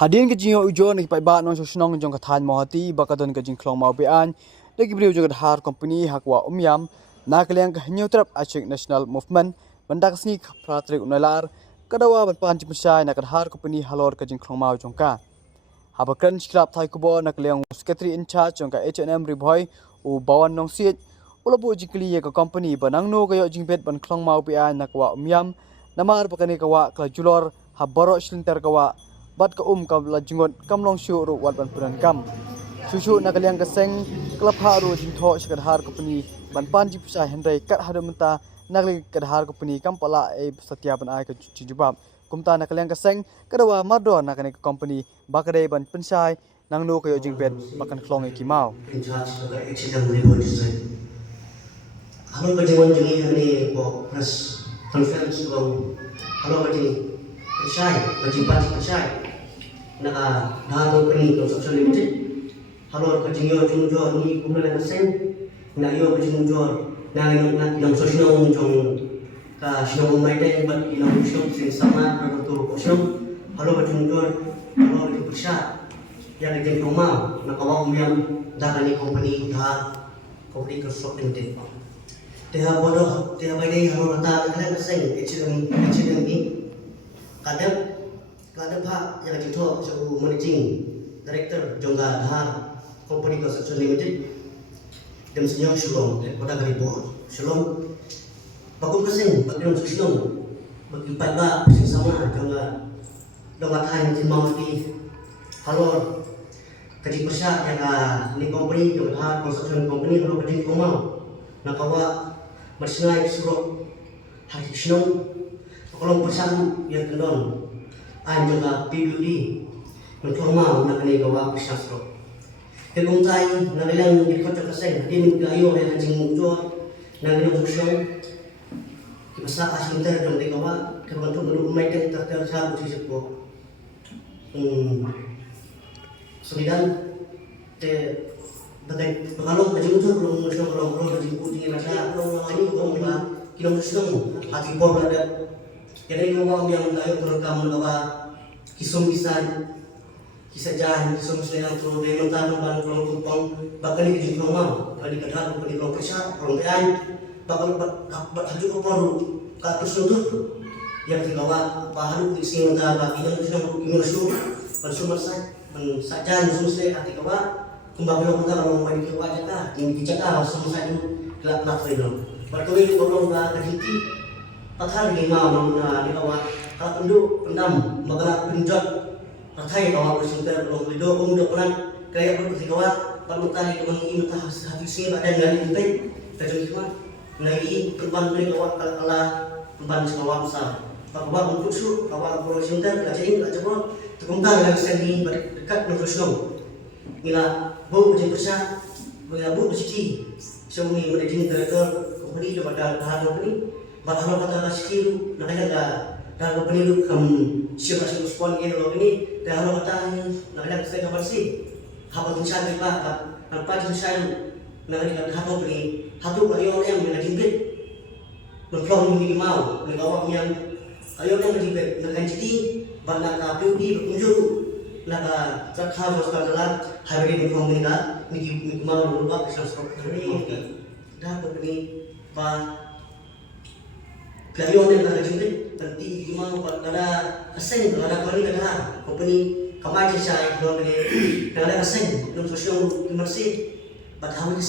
Hadirin ke jingo ujo ni pai ba non sosnong jong kathan mohati bakadon ke jing klong mau bean lagi beliau juga har company hakwa umyam nakleng ke neutrap achik national movement bandak sni pratrik unalar kadawa ban panci pesai nak har company halor ke jing klong mau jongka habakan skrap thai kubo nakleng secretary in charge jongka H&M riboy u bawan nong sit ulabu jikli ye ke company banang no gayo jingbet ban klong mau bean nakwa umyam namar bakani kawa klajulor habaro slinter kawa bat ka ka jingot kamlong shu ru wat ban puran kam shushu nakaliang ka seng klapha ru jintho shkar har company ban panji pisa hendrai kat hadumta nakli kad har company kampala e satya ban ai ka chijubab kumta nakaliang ka seng kadawa mardo nakani company bakare ban pensai nangno ka jingbet bakan klong e kimau halo kajian jengi hari po press conference ko halo kajian persai kajian pati persai naka nato kini construction limited halo kajian yo junjo ni kumela sen na yo kajian junjo na yang sosino jong ka sino mai dai bat ilang sino sin sama rato ko sino halo kajian junjo halo itu persai yang kajian rumah naka wa umyam dakani company da company construction limited Tiha bodoh, tiha bagai halo rata kalian seng HM ni kadang pak yang jituh sebagai managing director jongga dhar company construction limited dem senyum shulong pada kali board shulong bakum keseng bakum shulong bagi pada sama jongga thai jin mawati halo kaji persa yang ni company jongga dhar construction company halo kaji komau nakawa Mersinai suruh hari senang, kalau bersatu yang kendon, anjinglah PBD, mentorma nak ni gawa bersatu suruh. Kalau tay nak bilang di kota Kaseng, dia menggayo yang anjing muncul, nak bilang susung, kita kasih inter dong di gawa, kalau tu belum mereka tertarik di situ. Sembilan, Bagai kalau kajian itu belum kajian kucing macam ini orang kita mesti hati pun ada. Jadi orang yang tahu program apa kisah jalan kisah yang terus dia mentah dan kalau kupang bahkan di kajian rumah kali kadang di kalau pesah orang lain bahkan haju kupang katus itu yang dibawa baharu di sini mentah bagi yang sedang ingin saja mesti hati kawa kumbang belum tahu orang bagi wajah kah ini dijaga sama saja gelap itu berkali itu orang dah kejiti pathar lima mana di bawah kalau penduk pendam maka penjat pathai bawah bersinta belum itu penduk pelan kayak berarti kawan permukaan itu mengingat hati sini badan dari itu terjadi cuma lagi perban dari kawan kalau perban kawan besar kawan untuk su kawan bersinta kerja ini kerja pun terkumpul lagi sendiri dekat dengan Ila bu macam besar, bu berciki. Semua ini managing director company itu pada tahap company, pada tahap kata skill, nak ada dah company itu siapa sih respon ini kalau ini, dah kalau kata nak ada saya kabar sih, apa tulisan kita, apa tulisan nak ada tahap company, satu ayo yang managing bid, berflow minimal, negawak yang ayo yang managing bid, nak entity, banyak PUD berkunjung. Naga terkau jauh dalam hari ini company dah ni mau berubah ke satu company dah company pa klien yang ada jadi nanti mau pada asing ada company kamar saya company ada asing untuk sosial masih pada hari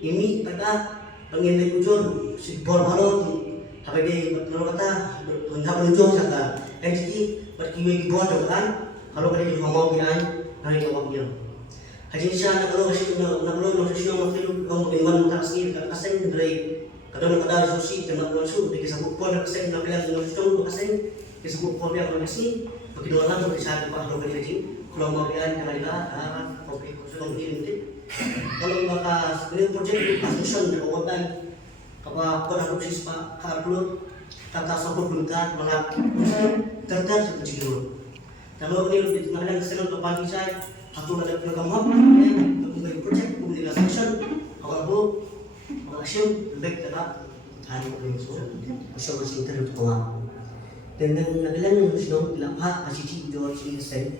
ini pada pengen diujur si bor-bor tapi dia berkata hendak menuju sana entity berkiwi bor kan kalau kali itu mau bilang hari awak dia. Haji Syah nak kalau masih mau iman taksi kat asing dari kadang-kadang susi dan masuk di kisah pun asing nak bilang dengan sistem asing kisah pun dia orang asing bagi dua orang untuk saya pak kalau kali kalau mau bilang kali dah kopi sudah ini kalau maka ini project construction dan awakan apa produksi pak karpul kata sopor buntar malah tertentu seperti itu. Kalau ini mengenai kesehatan untuk pagi saya, satu ada program apa? Untuk project, kemudian construction, awal action, lebih tetap hari ini so masih terus kuat. Dan yang bilang sudah bilang hak asisi jual sini sen,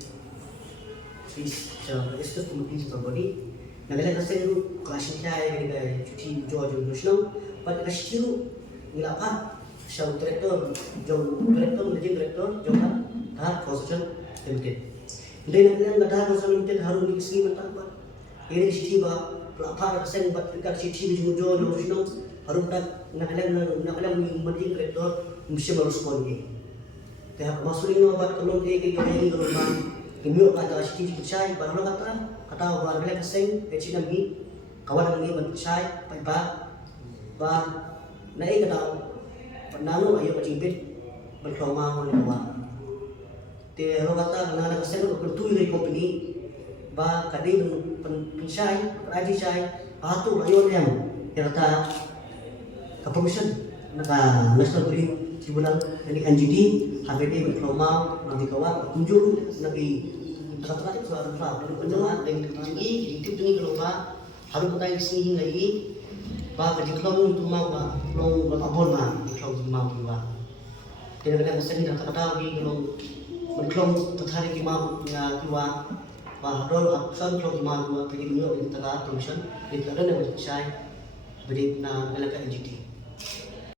estos committees of body nagala kasi ru klase niya ay cuti George National but kasi ru nila pa siya director Johan Dhar Construction Limited hindi nagala Dhar Construction Limited harus dikasih mentang ba ini sih ba pelapar kasi bat kasi George National harus nagala managing director mesti merespon ni kaya masuling no bat kalau dia kaya kalau Kimiyo kata siti percaya baru kata orang bilang keseng kecil nabi kawan nabi percaya ba naik kata penanu ayo berjimbit berkoma mana te orang kata nana keseng bertuju dari company ba kadi percaya rajin percaya atu ayo yang kata keperluan national green tribunal dari NGD HBD berkoma nabi kawan kunjung nabi kata-kata itu harus tahu dan penjelasan yang tinggi itu tinggi kalau harus kita isi lagi bah kerja kalau itu mau bah long abon mah kalau mau juga tidak ada mesin dan kata-kata lagi kalau tertarik di mau keluar bah dol aksan kalau mau pergi dulu kita kata tulisan itu ada yang percaya beri na elaka NGT